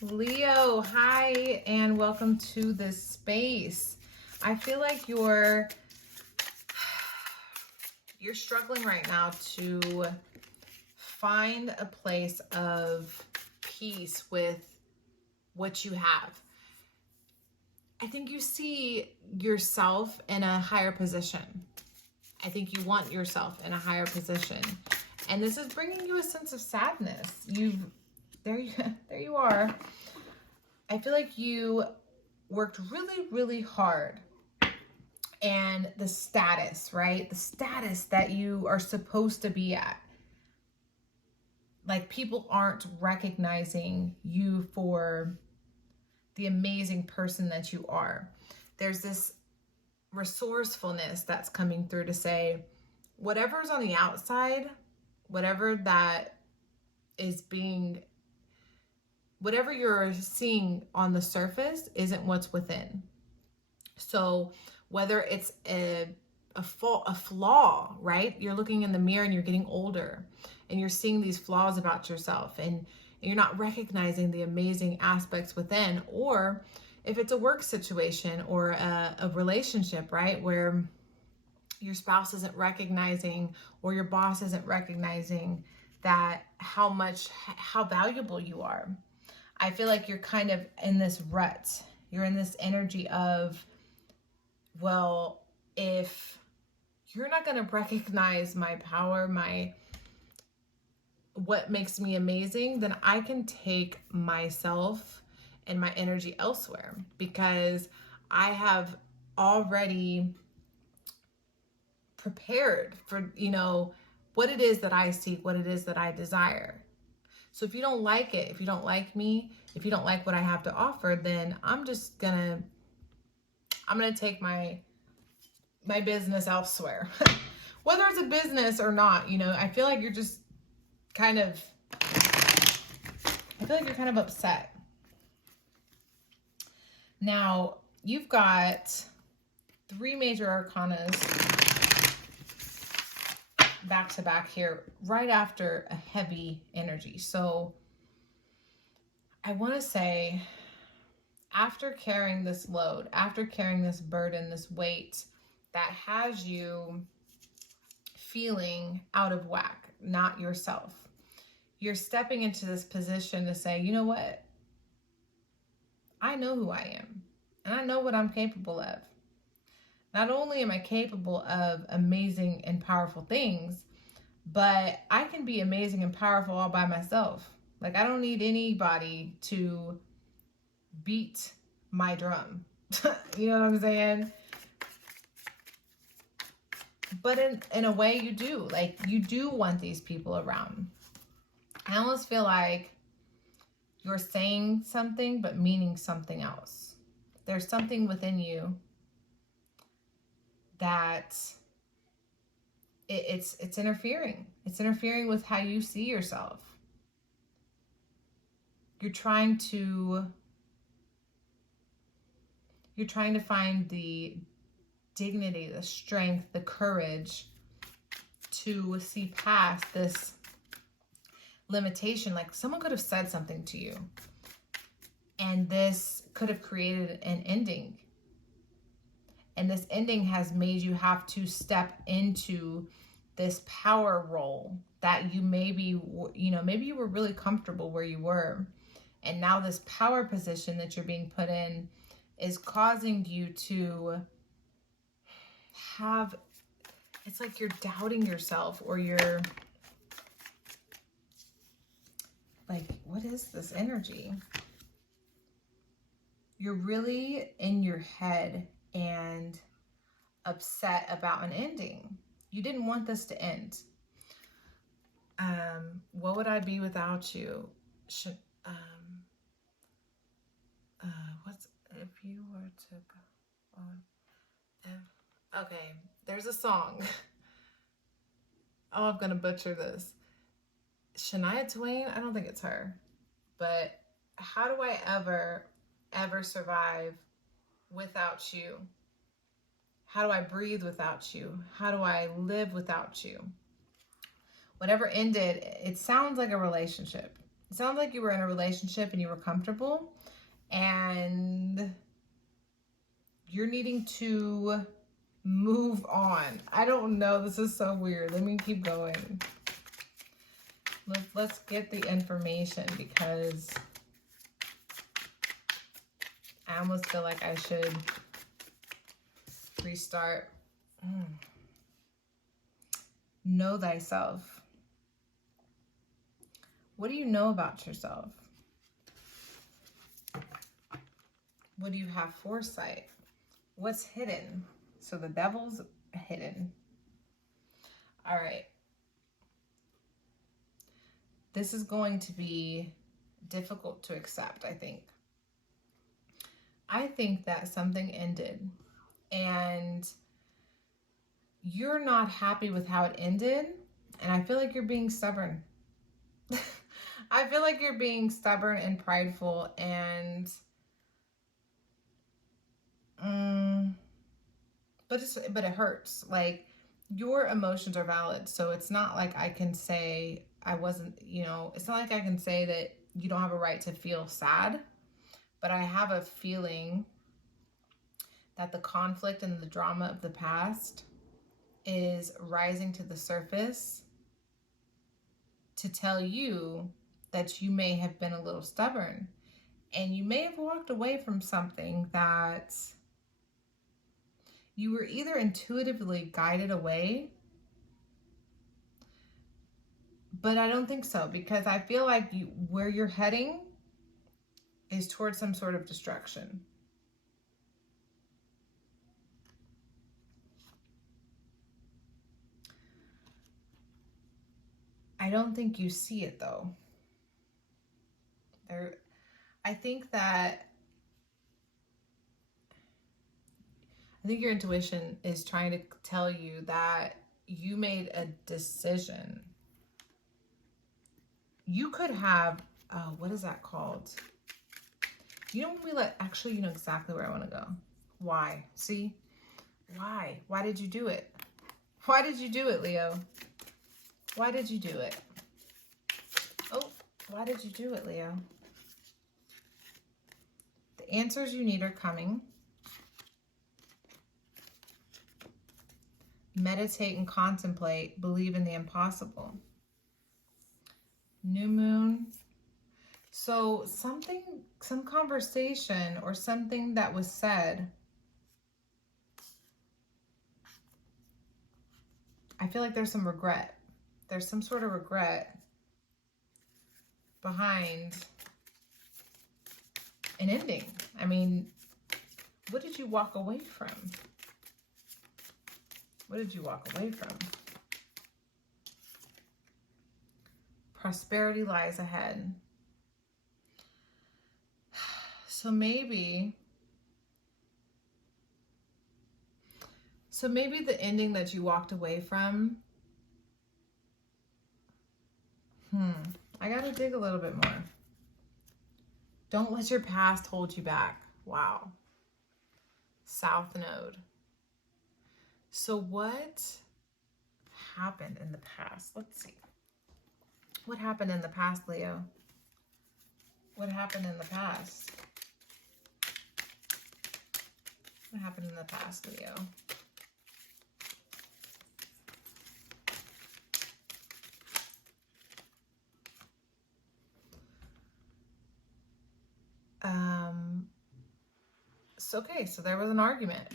Leo, hi, and welcome to this space. I feel like you're struggling right now to find a place of peace with what you have. I think you see yourself in a higher position. I think you want yourself in a higher position. And this is bringing you a sense of sadness. There you are. I feel like you worked really, really hard. And the status, right? The status that you are supposed to be at. Like, people aren't recognizing you for the amazing person that you are. There's this resourcefulness that's coming through to say, whatever's on the outside, whatever you're seeing on the surface isn't what's within. So whether it's a flaw, right? You're looking in the mirror and you're getting older and you're seeing these flaws about yourself and you're not recognizing the amazing aspects within. Or if it's a work situation or a relationship, right? Where your spouse isn't recognizing or your boss isn't recognizing that how valuable you are. I feel like you're kind of in this rut. You're in this energy of, well, if you're not going to recognize my power, what makes me amazing, then I can take myself and my energy elsewhere, because I have already prepared for, what it is that I seek, what it is that I desire. So if you don't like it, if you don't like me, if you don't like what I have to offer, then I'm gonna take my business elsewhere. Whether it's a business or not, I feel like you're just kind of upset. Now, you've got 3 major arcanas back to back here, right after a heavy energy. So I want to say, after carrying this load, after carrying this burden, this weight that has you feeling out of whack, not yourself, you're stepping into this position to say, you know what? I know who I am, and I know what I'm capable of. Not only am I capable of amazing and powerful things, but I can be amazing and powerful all by myself. Like, I don't need anybody to beat my drum. You know what I'm saying? But in a way you do. Like, you do want these people around. I almost feel like you're saying something but meaning something else. There's something within you that it's interfering. It's interfering with how you see yourself. You're trying to find the dignity, the strength, the courage to see past this limitation. Like, someone could have said something to you, and this could have created an ending. And this ending has made you have to step into this power role that you maybe you were really comfortable where you were. And now this power position that you're being put in is causing you to have, it's like you're doubting yourself, or you're like, what is this energy? You're really in your head and upset about an ending. You didn't want this to end. What would I be without you? What's if you were to go on? Okay, there's a song. Oh, I'm gonna butcher this. Shania Twain? I don't think it's her. But how do I ever survive without you? How do I breathe without you? How do I live without you? Whatever ended, it sounds like a relationship. It sounds like you were in a relationship and you were comfortable, and you're needing to move on. I don't know. This is so weird. Let me keep going. Let's get the information, because I almost feel like I should restart. Know thyself. What do you know about yourself? What do you have foresight? What's hidden? So the devil's hidden. All right. This is going to be difficult to accept, I think. I think that something ended and you're not happy with how it ended, and I feel like you're being stubborn. I feel like you're being stubborn and prideful, and but it hurts. Like, your emotions are valid, so it's not like I can say I wasn't, it's not like I can say that you don't have a right to feel sad, but I have a feeling that the conflict and the drama of the past is rising to the surface to tell you that you may have been a little stubborn, and you may have walked away from something that you were either intuitively guided away, but I don't think so, because I feel like where you're heading is towards some sort of destruction. I don't think you see it, though. I think your intuition is trying to tell you that you made a decision. You could have, what is that called? You know when actually, you know exactly where I want to go. Why? See? Why? Why did you do it? Why did you do it, Leo? Why did you do it? Oh, why did you do it, Leo? The answers you need are coming. Meditate and contemplate. Believe in the impossible. New moon. So some conversation or something that was said, I feel like there's some regret. There's some sort of regret behind an ending. I mean, what did you walk away from? What did you walk away from? Prosperity lies ahead. So maybe the ending that you walked away from, I gotta dig a little bit more. Don't let your past hold you back. Wow. South Node. So what happened in the past? Let's see. What happened in the past, Leo? What happened in the past? What happened in the past, Leo? Okay, so there was an argument.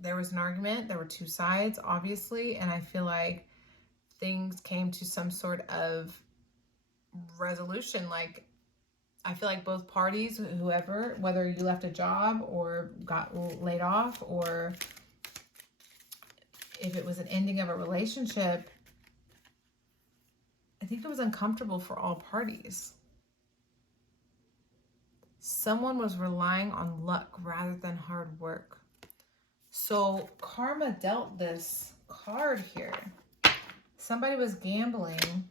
There were two sides, obviously, and I feel like things came to some sort of resolution. Like, I feel like both parties, whoever, whether you left a job or got laid off, or if it was an ending of a relationship, I think it was uncomfortable for all parties. Someone was relying on luck rather than hard work. So karma dealt this card here. Somebody was gambling.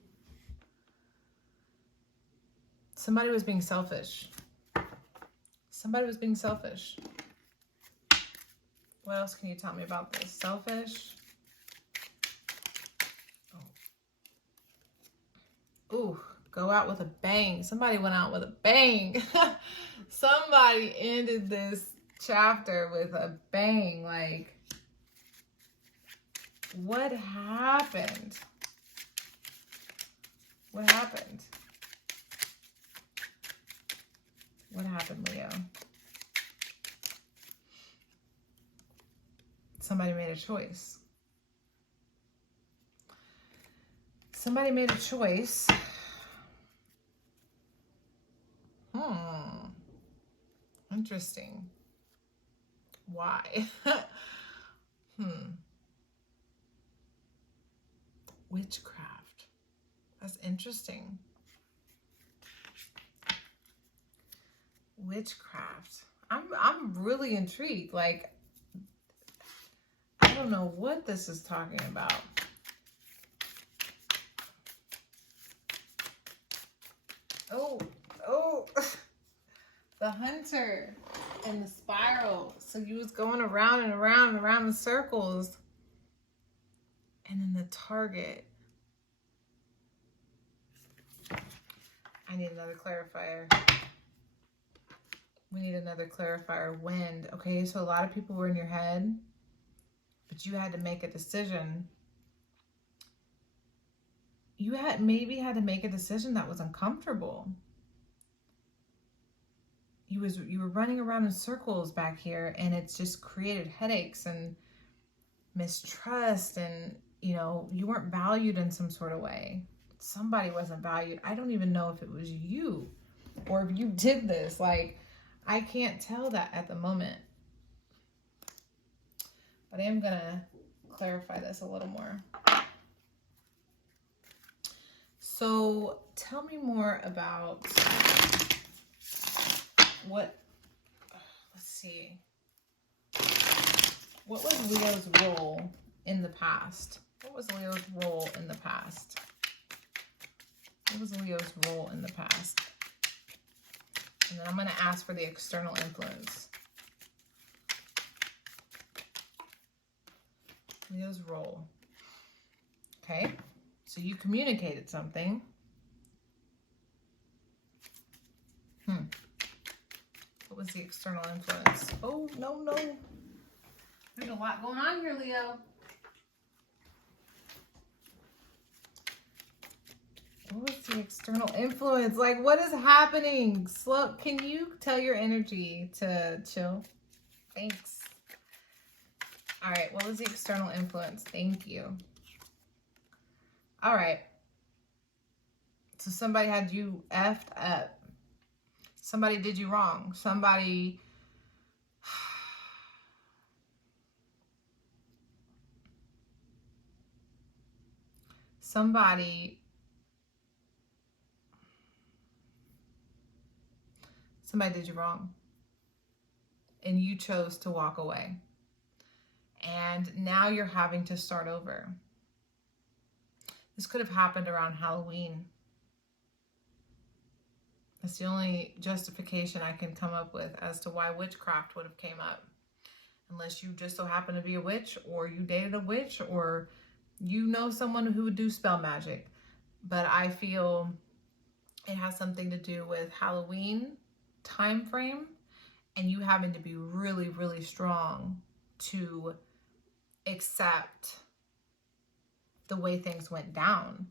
Somebody was being selfish. Somebody was being selfish. What else can you tell me about this? Selfish. Oh. Ooh, Go out with a bang. Somebody went out with a bang. Somebody ended this chapter with a bang. Like, what happened? What happened? What happened, Leo? Somebody made a choice. Somebody made a choice. Interesting. Why? Witchcraft. That's interesting. Witchcraft. I'm really intrigued. Like, I don't know what this is talking about. Oh, the hunter and the spiral. So you was going around and around and around in circles. And then the target. I need another clarifier. We need another clarifier. Wind. Okay, so a lot of people were in your head, but you had to make a decision. You maybe had to make a decision that was uncomfortable. You were running around in circles back here, and it's just created headaches and mistrust, and you weren't valued in some sort of way. Somebody wasn't valued. I don't even know if it was you or if you did this. Like, I can't tell that at the moment. But I am gonna clarify this a little more. So tell me more about let's see. What was Leo's role in the past? What was Leo's role in the past? What was Leo's role in the past? And then I'm going to ask for the external influence. Leo's role. Okay. So you communicated something. What was the external influence? Oh, no. There's a lot going on here, Leo. What was the external influence? Like, what is happening? Slow. Can you tell your energy to chill? Thanks. All right. What was the external influence? Thank you. All right. So somebody had you effed up. Somebody did you wrong. Somebody... Somebody did you wrong. And you chose to walk away. And now you're having to start over. This could have happened around Halloween. That's the only justification I can come up with as to why witchcraft would have came up. Unless you just so happen to be a witch, or you dated a witch, or you know someone who would do spell magic. But I feel it has something to do with Halloween time frame, and you having to be really, really strong to accept the way things went down.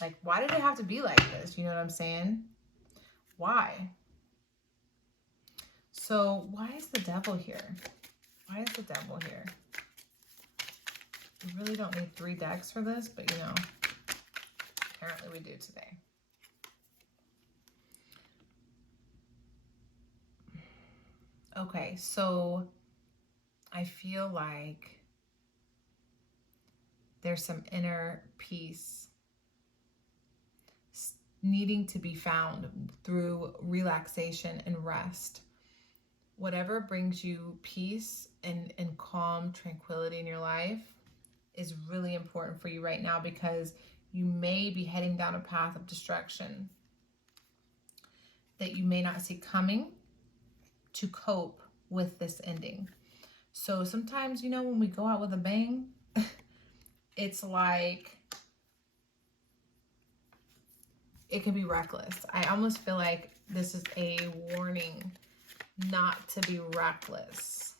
Like, why did it have to be like this? You know what I'm saying? Why? So why is the devil here? Why is the devil here? We really don't need 3 decks for this, but apparently we do today. Okay, so I feel like there's some inner peace needing to be found through relaxation and rest. Whatever brings you peace and calm, tranquility in your life is really important for you right now, because you may be heading down a path of destruction that you may not see coming to cope with this ending. So sometimes, when we go out with a bang, it's like it can be reckless. I almost feel like this is a warning not to be reckless.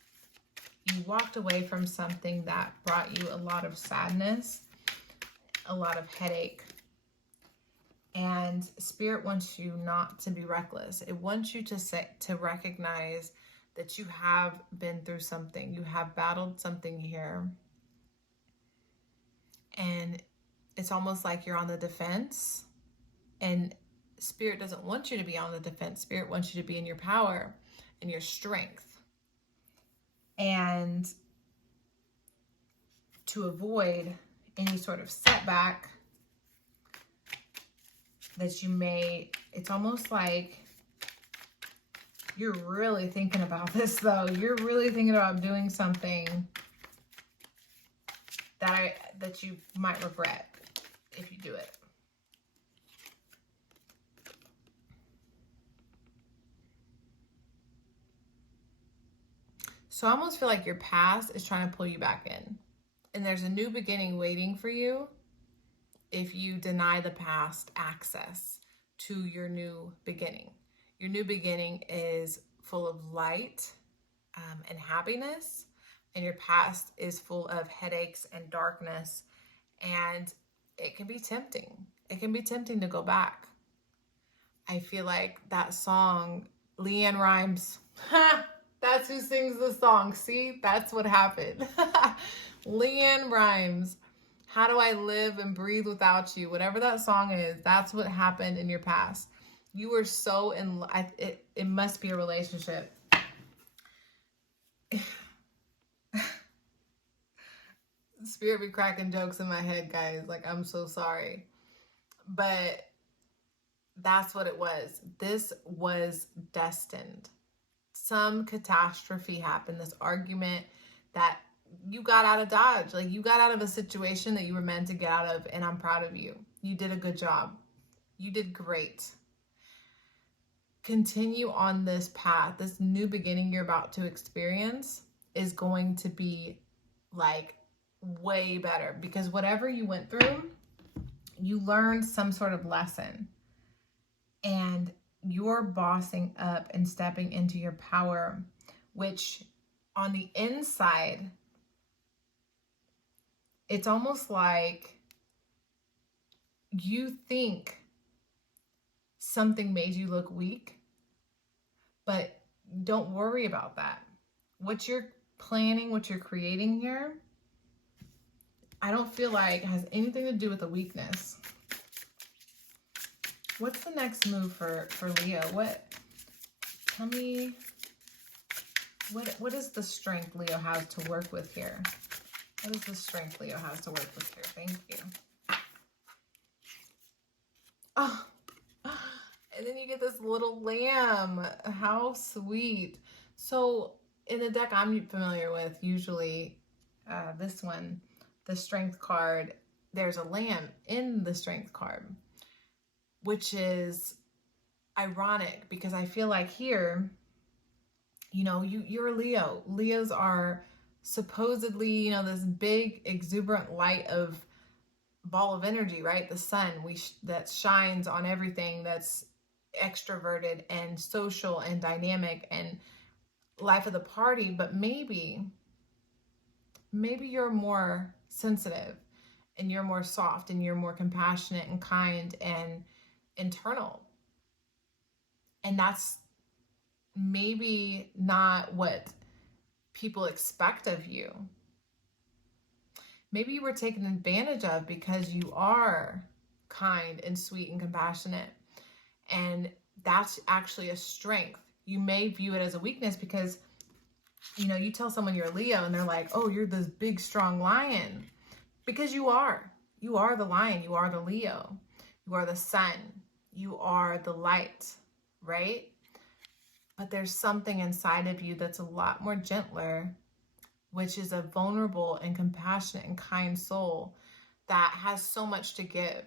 You walked away from something that brought you a lot of sadness, a lot of headache. And Spirit wants you not to be reckless. It wants you to recognize that you have been through something. You have battled something here. And it's almost like you're on the defense. And Spirit doesn't want you to be on the defense. Spirit wants you to be in your power and your strength. And to avoid any sort of setback that you may, it's almost like you're really thinking about this though. You're really thinking about doing something that you might regret if you do it. So I almost feel like your past is trying to pull you back in. And there's a new beginning waiting for you if you deny the past access to your new beginning. Your new beginning is full of light and happiness, and your past is full of headaches and darkness, and it can be tempting. It can be tempting to go back. I feel like that song, Leanne Rimes, that's who sings the song. See, that's what happened. Leanne Rimes, How Do I Live and Breathe Without You? Whatever that song is, that's what happened in your past. You were so in, it must be a relationship. Spirit be cracking jokes in my head, guys. Like, I'm so sorry. But that's what it was. This was destined. Some catastrophe happened, this argument that you got out of Dodge. Like, you got out of a situation that you were meant to get out of, and I'm proud of you. You did a good job. You did great. Continue on this path. This new beginning you're about to experience is going to be like way better, because whatever you went through, you learned some sort of lesson, and you're bossing up and stepping into your power, which on the inside, it's almost like you think something made you look weak, but don't worry about that. What you're planning, what you're creating here, I don't feel like has anything to do with a weakness. What's the next move for Leo? Tell me, what is the strength Leo has to work with here? What is the strength Leo has to work with here? Thank you. Oh, and then you get this little lamb. How sweet. So in the deck I'm familiar with, usually this one, the strength card, there's a lamb in the strength card, which is ironic because I feel like here, you know, you're a Leo. Leos are supposedly, you know, this big exuberant light of ball of energy, right? The sun that shines on everything, that's extroverted and social and dynamic and life of the party. But maybe you're more sensitive and you're more soft and you're more compassionate and kind and internal. And that's maybe not what people expect of you. Maybe you were taken advantage of because you are kind and sweet and compassionate. And that's actually a strength. You may view it as a weakness because, you know, you tell someone you're a Leo and they're like, oh, you're this big, strong lion. Because you are. You are the lion. You are the Leo. You are the sun. You are the light, right? But there's something inside of you that's a lot more gentler, which is a vulnerable and compassionate and kind soul that has so much to give.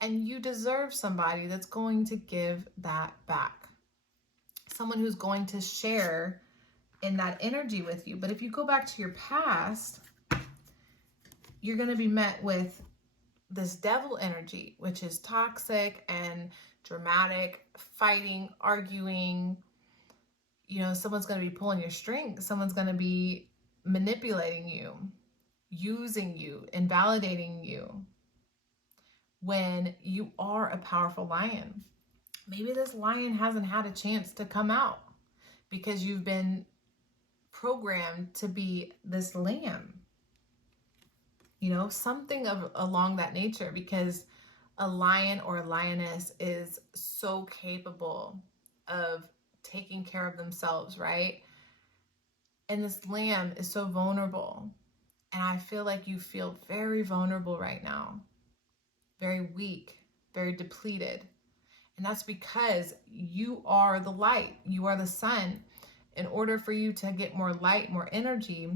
And you deserve somebody that's going to give that back. Someone who's going to share in that energy with you. But if you go back to your past, you're going to be met with this devil energy, which is toxic and dramatic, fighting, arguing. You know, someone's going to be pulling your strings. Someone's going to be manipulating you, using you, invalidating you, when you are a powerful lion. Maybe this lion hasn't had a chance to come out because you've been programmed to be this lamb. You know, something along that nature, because a lion or a lioness is so capable of taking care of themselves, right? And this lamb is so vulnerable. And I feel like you feel very vulnerable right now, very weak, very depleted. And that's because you are the light, you are the sun. In order for you to get more light, more energy,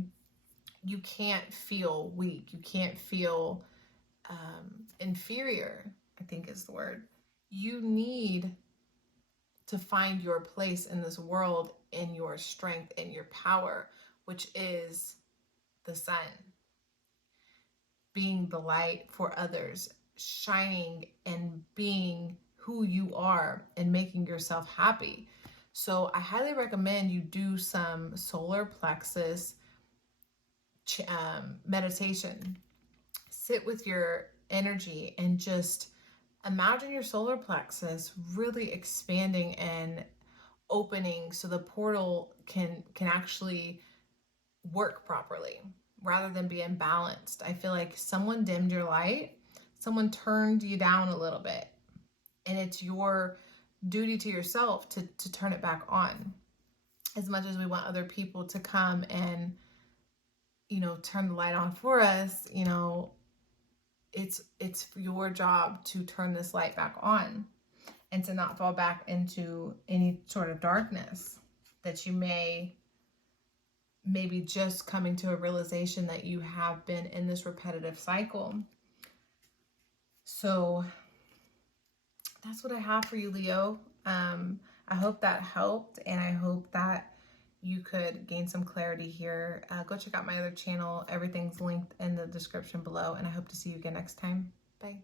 you can't feel weak. You can't feel inferior, I think is the word. You need to find your place in this world, in your strength, in your power, which is the sun. Being the light for others, shining and being who you are and making yourself happy. So I highly recommend you do some solar plexus meditation. Sit with your energy and just imagine your solar plexus really expanding and opening so the portal can actually work properly rather than be imbalanced. I feel like someone dimmed your light, someone turned you down a little bit, and it's your duty to yourself to turn it back on. As much as we want other people to come and, you know, turn the light on for us, you know, it's your job to turn this light back on and to not fall back into any sort of darkness that you maybe just coming to a realization that you have been in this repetitive cycle. So that's what I have for you, Leo. I hope that helped, and I hope that you could gain some clarity here. Go check out my other channel. Everything's linked in the description below, and I hope to see you again next time. Bye.